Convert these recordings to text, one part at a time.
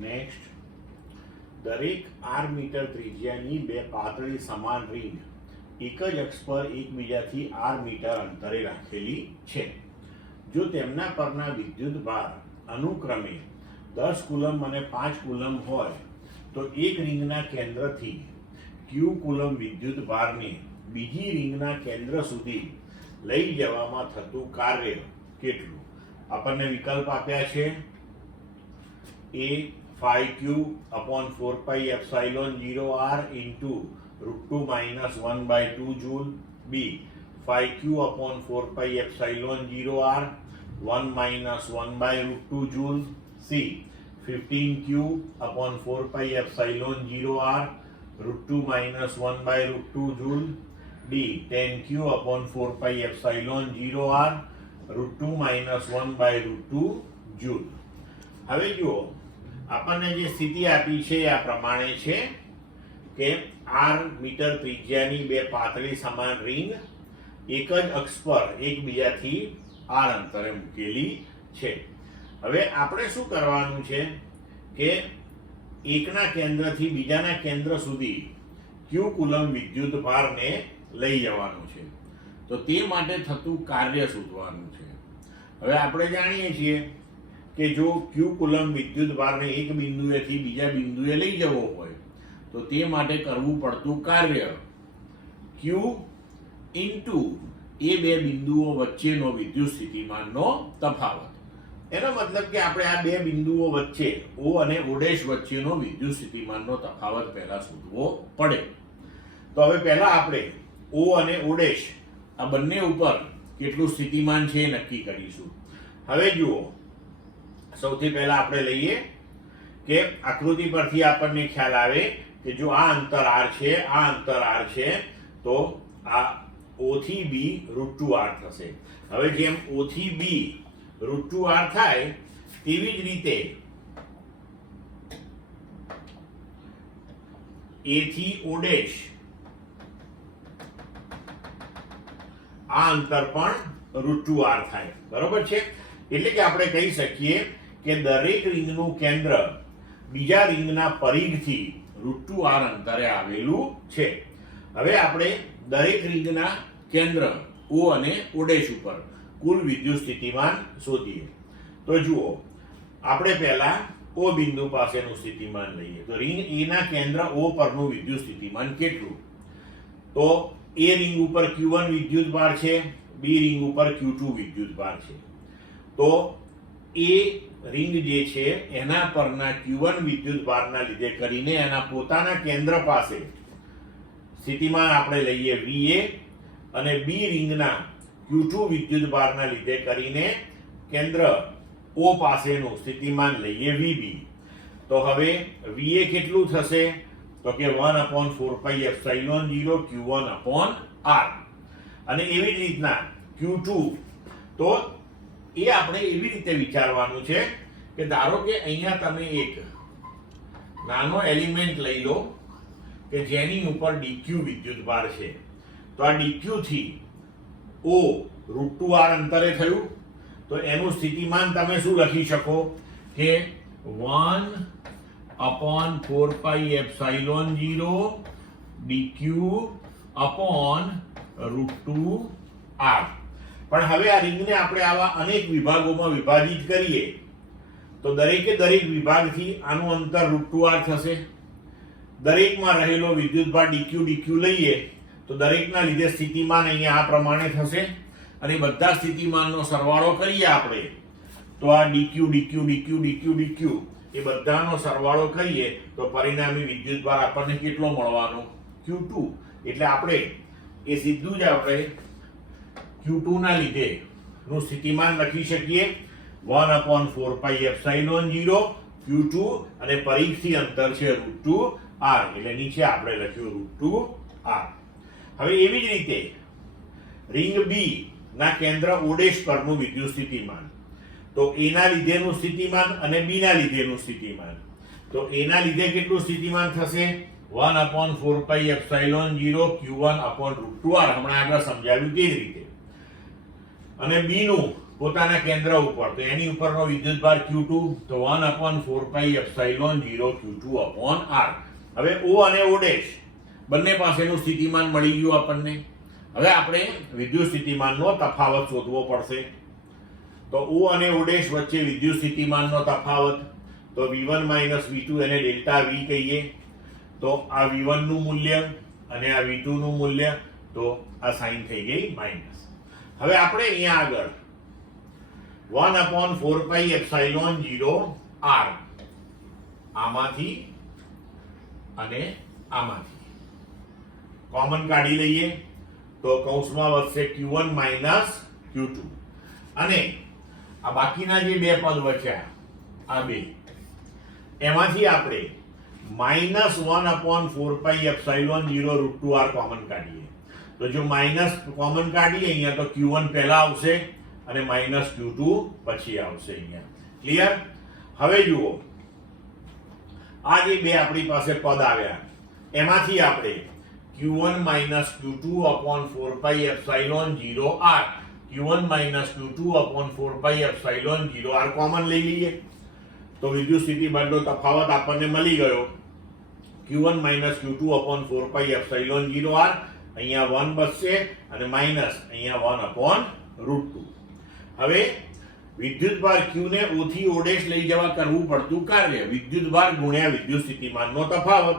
Next, દરેક r metre ત્રિજ્યાની બે પાતળી સમાન રિંગ એક જ અક્ષ પર એકબીજાથી r મીટર અંતરે રાખેલી છે. જો તેમના પરના વિદ્યુત ભાર અનુક્રમે 10 કુલમ અને 5 કુલમ હોય તો એક રિંગના કેન્દ્રથી q કુલમ વિદ્યુત ભારને બીજી રિંગના કેન્દ્ર સુધી લઈ જવામાં થતું કાર્ય કેટલું? આપણને વિકલ્પ આપ્યા છે. a 5q upon 4πε0r into √2 minus 1/2 joule. b 5q upon 4πε0r 1 minus 1/√2 joule. c 15q upon 4πε0r √2 minus 1/√2 joule. d 10q upon 4πε0r √2 minus 1/√2 joule. હવે જુઓ, આપણને જે સ્થિતિ આપી છે આ પ્રમાણે છે કે r મીટર ત્રિજ્યાની બે પાતળી સમાન રિંગ એક જ અક્ષ પર એકબીજાથી r અંતરે મૂકેલી છે. હવે આપણે શું કરવાનું છે કે એકના કેન્દ્રથી બીજાના કેન્દ્ર સુધી q કુલમ વિદ્યુત ભારને લઈ જવાનું છે. તો તે માટે થતું કાર્ય શોધવાનું છે. હવે આપણે જાણીએ છીએ કે જો q કુલમ વિદ્યુત ભારને એક બિંદુએથી બીજા બિંદુએ લઈ જવો હોય તો તે માટે કરવું પડતું કાર્ય q ઇન્ટુ એ બે બિંદુઓ વચ્ચેનો વિદ્યુત સ્થિતિમાનનો તફાવત. એનો મતલબ કે આપણે આ બે બિંદુઓ વચ્ચે o અને o' વચ્ચેનો વિદ્યુત સ્થિતિમાનનો તફાવત પહેલા શોધવો પડે. તો હવે પહેલા આપણે o અને o' આ બંને ઉપર કેટલું સ્થિતિમાન છે એ નક્કી કરીશું. હવે જુઓ, સૌથી પહેલા આપણે લઈએ કે આકૃતિ પરથી આપણને ખ્યાલ આવે કે જો આ અંતર r છે, આ અંતર r છે, તો આ o થી b √2r થશે. હવે જેમ o થી b √2r થાય તેવી જ રીતે a થી o' આ અંતર પણ √2r થાય. બરોબર છે? એટલે કે આપણે કહી શકીએ કે દરેક રિંગનું કેન્દ્ર બીજા રિંગના પરિઘથી √2r અંતરે આવેલું છે. હવે આપણે દરેક રિંગના કેન્દ્ર o અને o' ઉપર કુલ વિદ્યુત સ્થિતિમાન શોધીએ. તો જુઓ, આપણે પહેલા o બિંદુ પાસેનું સ્થિતિમાન લઈએ. તો રિંગ A ના કેન્દ્ર O પરનું વિદ્યુત સ્થિતિમાન કેટલું? તો A રિંગ ઉપર q1 વિદ્યુત ભાર છે, B રિંગ ઉપર q2 વિદ્યુત ભાર છે. તો A રિંગ જે છે એના પરના q1 વિદ્યુત ભારના લીધે કરીને એના પોતાના કેન્દ્ર પાસે સ્થિતિમાન આપણે લઈએ VA અને B રિંગના q2 વિદ્યુત ભારના લીધે કરીને કેન્દ્ર O પાસેનું સ્થિતિમાન લઈએ VB. તો હવે VA કેટલું થશે? તો કે 1/4πε0 q1/r. અને એવી જ રીતના q2, તો એ આપણે એવી રીતે વિચારવાનું છે કે ધારો કે અહીંયા તમે એક નાનો એલિમેન્ટ લઈ લો કે જેની ઉપર dq વિદ્યુત ભાર છે. તો આ dq થી o √2r અંતરે થયું. તો એનું સ્થિતિમાન તમે શું લખી શકો કે 1/4πε0 dq/√2r. પણ હવે આ રિંગને આપણે આવા અનેક વિભાગોમાં વિભાજિત કરીએ તો દરેકે દરેક વિભાગથી આનું અંતર √2r થશે. દરેકમાં રહેલો વિદ્યુત ભાર dq લઈએ તો દરેકના લીધે સ્થિતિમાન અહીંયા આ પ્રમાણે થશે. અને બધા સ્થિતિમાનનો સરવાળો કરીએ આપણે તો આ dq એ બધાનો સરવાળો કરીએ તો પરિણામી વિદ્યુત ભાર આપણને કેટલો મળવાનો? q2. એટલે આપણે એ સીધું જ આપણે q2 ના લીધે નું સ્થિતિમાન લખી શકીએ 1/4πε0 q2 અને પરિઘથી અંતર છે √2r. એટલે નીચે આપણે લખ્યું √2r. હવે એવી જ રીતે રિંગ B ના કેન્દ્ર O' પરનું વિદ્યુત સ્થિતિમાન. તો A ના લીધેનું સ્થિતિમાન અને B ના લીધેનું સ્થિતિમાન. તો A ના લીધે કેટલું સ્થિતિમાન થશે? 1/4πε0 q1/√2r. હમણાં આગળ સમજાવ્યું તે જ રીતે. અને B નું પોતાના કેન્દ્ર ઉપર, તો એની ઉપરનો વિદ્યુતભાર Q2, તો 1/4πε0 Q2/R. હવે O અને O' બંને પાસેનું સ્થિતિમાન મળી ગયું આપણને. હવે આપણે વિદ્યુત સ્થિતિમાનનો તફાવત શોધવો પડશે. તો O અને O' વચ્ચે વિદ્યુત સ્થિતિમાનનો તફાવત, તો V1 - V2 એને ડેલ્ટા V કહીએ. તો આ V1 નું મૂલ્ય અને આ V2 નું મૂલ્ય, તો આ સાઈન થઈ ગઈ માઈનસ. હવે આપણે અહીંયા આગળ 1/4πε0R આમાંથી અને આમાંથી કોમન કાઢી લઈએ, તો કૌંસમાં વધશે Q1 - Q2, અને આ બાકીના જે બે પદ બચ્યા આ બે, એમાંથી આપણે -1/4πε0 કોમન કાઢીએ. તો જો માઇનસ કોમન કાઢીએ અહીંયા, તો Q1 પહેલા આવશે અને -Q2 પછી આવશે અહીંયા. ક્લિયર? હવે જુઓ, આ જે બે આપણી પાસે પદ આવ્યા એમાંથી આપણે Q1 - Q2/4πε0R Q1 - Q2/4πε0R common લઈ લઈએ, તો વિદ્યુત સ્થિતિમાનનો તફાવત આપણને મળી ગયો. Q1 - Q2/4πε0R, અહીંયા 1 બચશે અને માઇનસ અહીંયા 1/√2. હવે વિદ્યુતભાર Q ને O થી O' લઈ જવા કરવું પડતું કાર્ય, વિદ્યુતભાર ગુણ્યા વિદ્યુત સ્થિતિમાનનો તફાવત,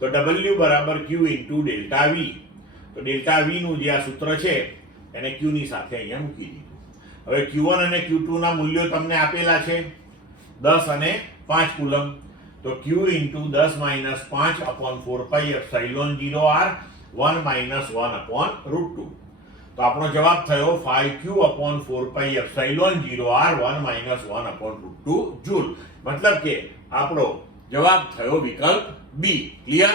તો W = Q × ડેલ્ટા V. તો ડેલ્ટા V નું જે આ સૂત્ર છે એને Q ની સાથે અહીંયા મૂકી દીધું. હવે Q1 અને Q2 ના મૂલ્યો તમને આપેલા છે, 10 અને 5 કુલમ. તો Q × 10 - 5/4πε0R 1 - 1/√2. તો આપણો જવાબ થયો 5Q/4πε0R 1 - 1/√2 જૂલ. મતલબ કે આપણો જવાબ થયો વિકલ્પ બી. ક્લિયર?